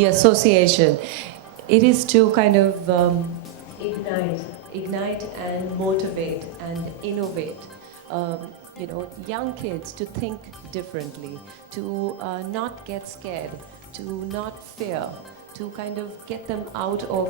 the association. It is to kind of ignite and motivate and innovate. Young kids to think differently, to not get scared, to not fear, to kind of get them out of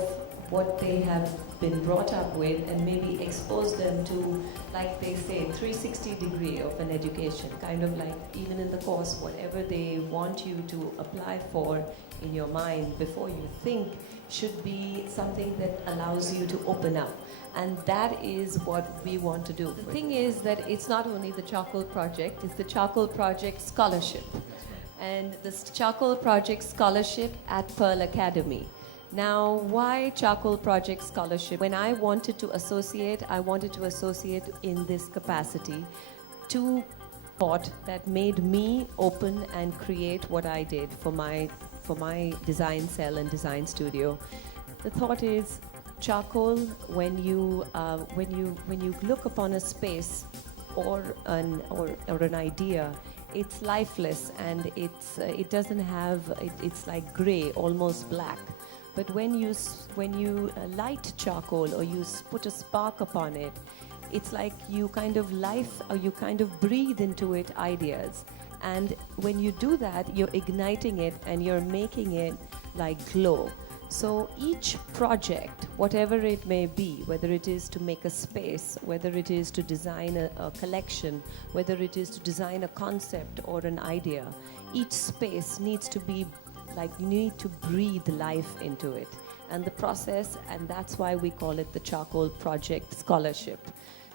what they have been brought up with and maybe expose them to, like they say, 360 degree of an education, kind of like even in the course, whatever they want you to apply for in your mind before you think should be something that allows you to open up. And that is what we want to do. The thing is that it's not only the Charcoal Project, it's the Charcoal Project Scholarship. And the Charcoal Project Scholarship at Pearl Academy. Now, why Charcoal Project Scholarship? When I wanted to associate in this capacity to thought that made me open and create what I did for my design cell and design studio. The thought is, charcoal, when you look upon a space or an idea, it's lifeless and it doesn't have, it's like gray, almost black. But when you light charcoal or you put a spark upon it, it's like you kind of breathe into it ideas. And when you do that, you're igniting it and you're making it like glow. So each project, whatever it may be, whether it is to make a space, whether it is to design a collection, whether it is to design a concept or an idea, each space needs to be like, you need to breathe life into it. And the process, and that's why we call it the Charcoal Project Scholarship.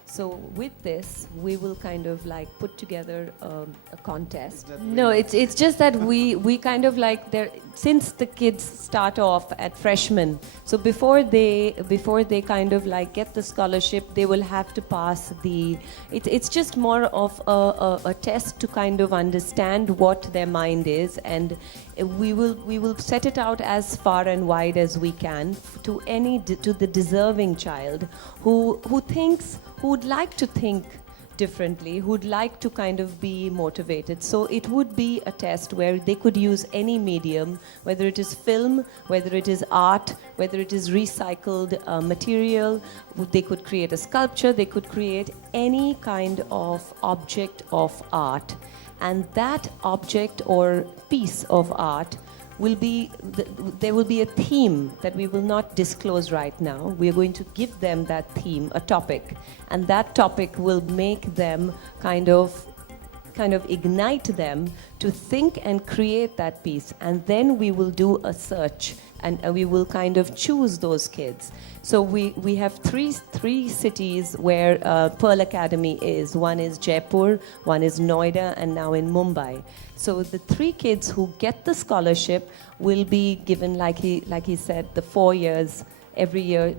So with this, we will kind of like put together a contest. No, it's just that we kind of like, since the kids start off at freshmen, so before they kind of like get the scholarship, they will have to pass it's just more of a test to kind of understand what their mind is, and we will set it out as far and wide as we can to the deserving child who would like to think differently, who'd like to kind of be motivated. So it would be a test where they could use any medium, whether it is film, whether it is art, whether it is recycled material. They could create a sculpture, they could create any kind of object of art. And that object or piece of art will be, there will be a theme that we will not disclose right now. We are going to give them that theme, a topic, and that topic will make them kind of ignite them to think and create that piece. And then we will do a search and we will kind of choose those kids. So we have three cities where Pearl Academy is. One is Jaipur, one is Noida, and now in Mumbai. So the 3 kids who get the scholarship will be given, like he said, the 4 years, every year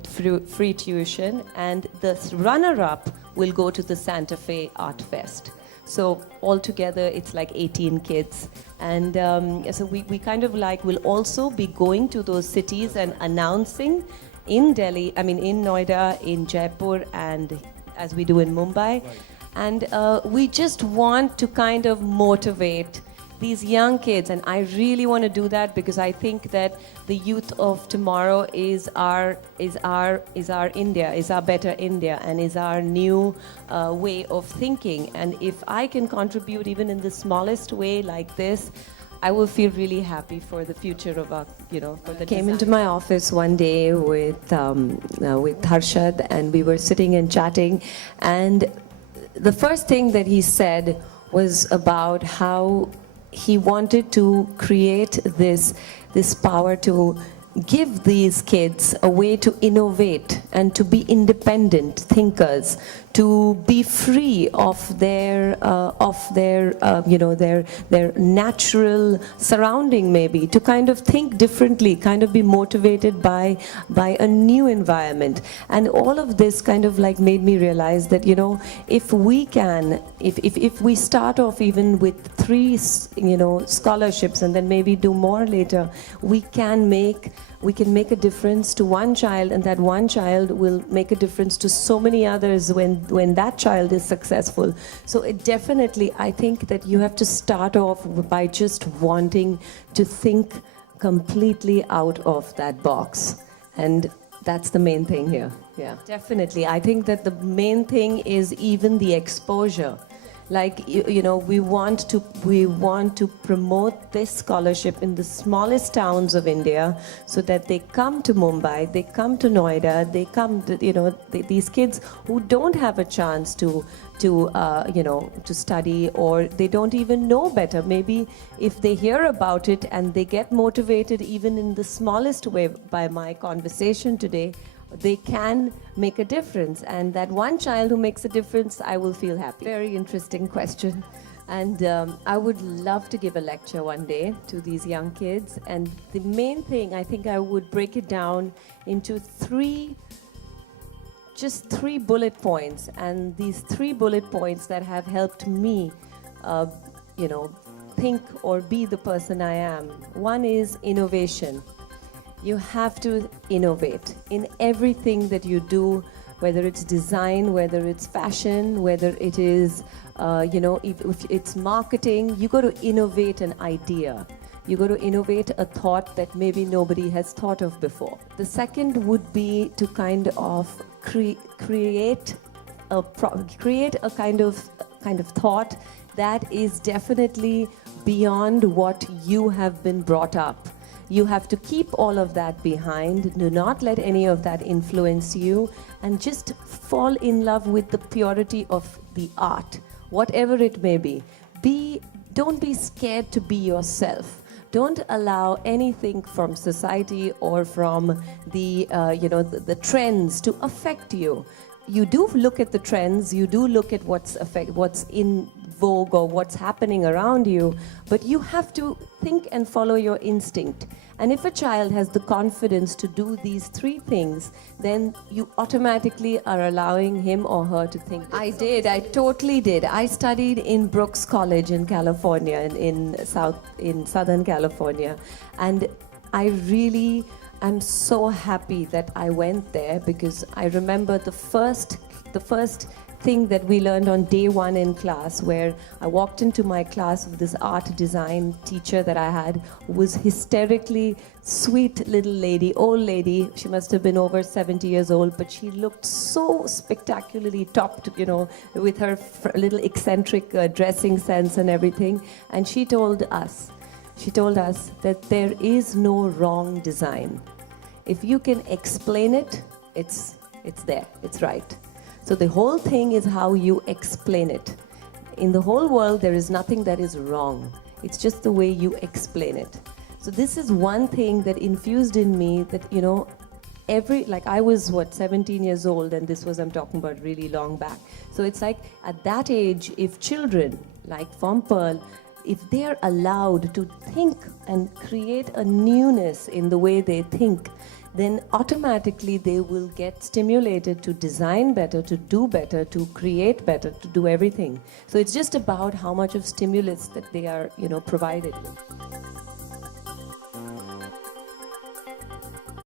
free tuition, and the runner-up will go to the Santa Fe Art Fest. So altogether, it's like 18 kids. And so we kind of like will also be going to those cities and announcing in Delhi, in Noida, in Jaipur, and as we do in Mumbai. Right. And we just want to kind of motivate these young kids, and I really want to do that because I think that the youth of tomorrow is our India, is our better India, and is our new way of thinking. And if I can contribute even in the smallest way like this, I will feel really happy for the future of our, for the came into my office one day with Harshad, and we were sitting and chatting, and the first thing that he said was about how he wanted to create this power to give these kids a way to innovate and to be independent thinkers, to be free of their natural surrounding, maybe to kind of think differently, kind of be motivated by a new environment. And all of this kind of like made me realize that if we start off even with 3 scholarships and then maybe do more later, we can make a difference to one child, and that one child will make a difference to so many others when that child is successful. So it definitely, I think that you have to start off by just wanting to think completely out of that box. And that's the main thing here. Yeah, definitely. I think that the main thing is even the exposure. Like, you know, we want to promote this scholarship in the smallest towns of India, so that they come to Mumbai, they come to Noida, they come to, you know, these kids who don't have a chance to study, or they don't even know better. Maybe if they hear about it and they get motivated even in the smallest way by my conversation today, they can make a difference. And that one child who makes a difference, I will feel happy. Very interesting question. And I would love to give a lecture one day to these young kids. And the main thing, I think I would break it down into just three bullet points. And these 3 bullet points that have helped me, think or be the person I am. One is innovation. You have to innovate in everything that you do, whether it's design, whether it's fashion, whether it is, if it's marketing. You got to innovate an idea. You got to innovate a thought that maybe nobody has thought of before. The second would be to kind of create a kind of thought that is definitely beyond what you have been brought up. You have to keep all of that behind. Do not let any of that influence you, and just fall in love with the purity of the art, whatever it may be. Don't be scared to be yourself. Don't allow anything from society or from the trends to affect you. You do look at the trends, you do look at what's in vogue or what's happening around you, but you have to think and follow your instinct. And if a child has the confidence to do these 3 things, then you automatically are allowing him or her to think. I totally did. I studied in Brooks College in California, in Southern California, and I really I'm so happy that I went there, because I remember the first thing that we learned on day 1 in class, where I walked into my class with this art design teacher that I had, who was hysterically sweet little lady, old lady. She must have been over 70 years old, but she looked so spectacularly topped, with her little eccentric dressing sense and everything. And she told us that there is no wrong design. If you can explain it, it's there, it's right. So the whole thing is how you explain it. In the whole world, there is nothing that is wrong. It's just the way you explain it. So this is one thing that infused in me that, I was 17 years old, and I'm talking about really long back. So it's like at that age, if children, like from Pearl, if they're allowed to think and create a newness in the way they think, then automatically they will get stimulated to design better, to do better, to create better, to do everything. So it's just about how much of stimulus that they are, provided with.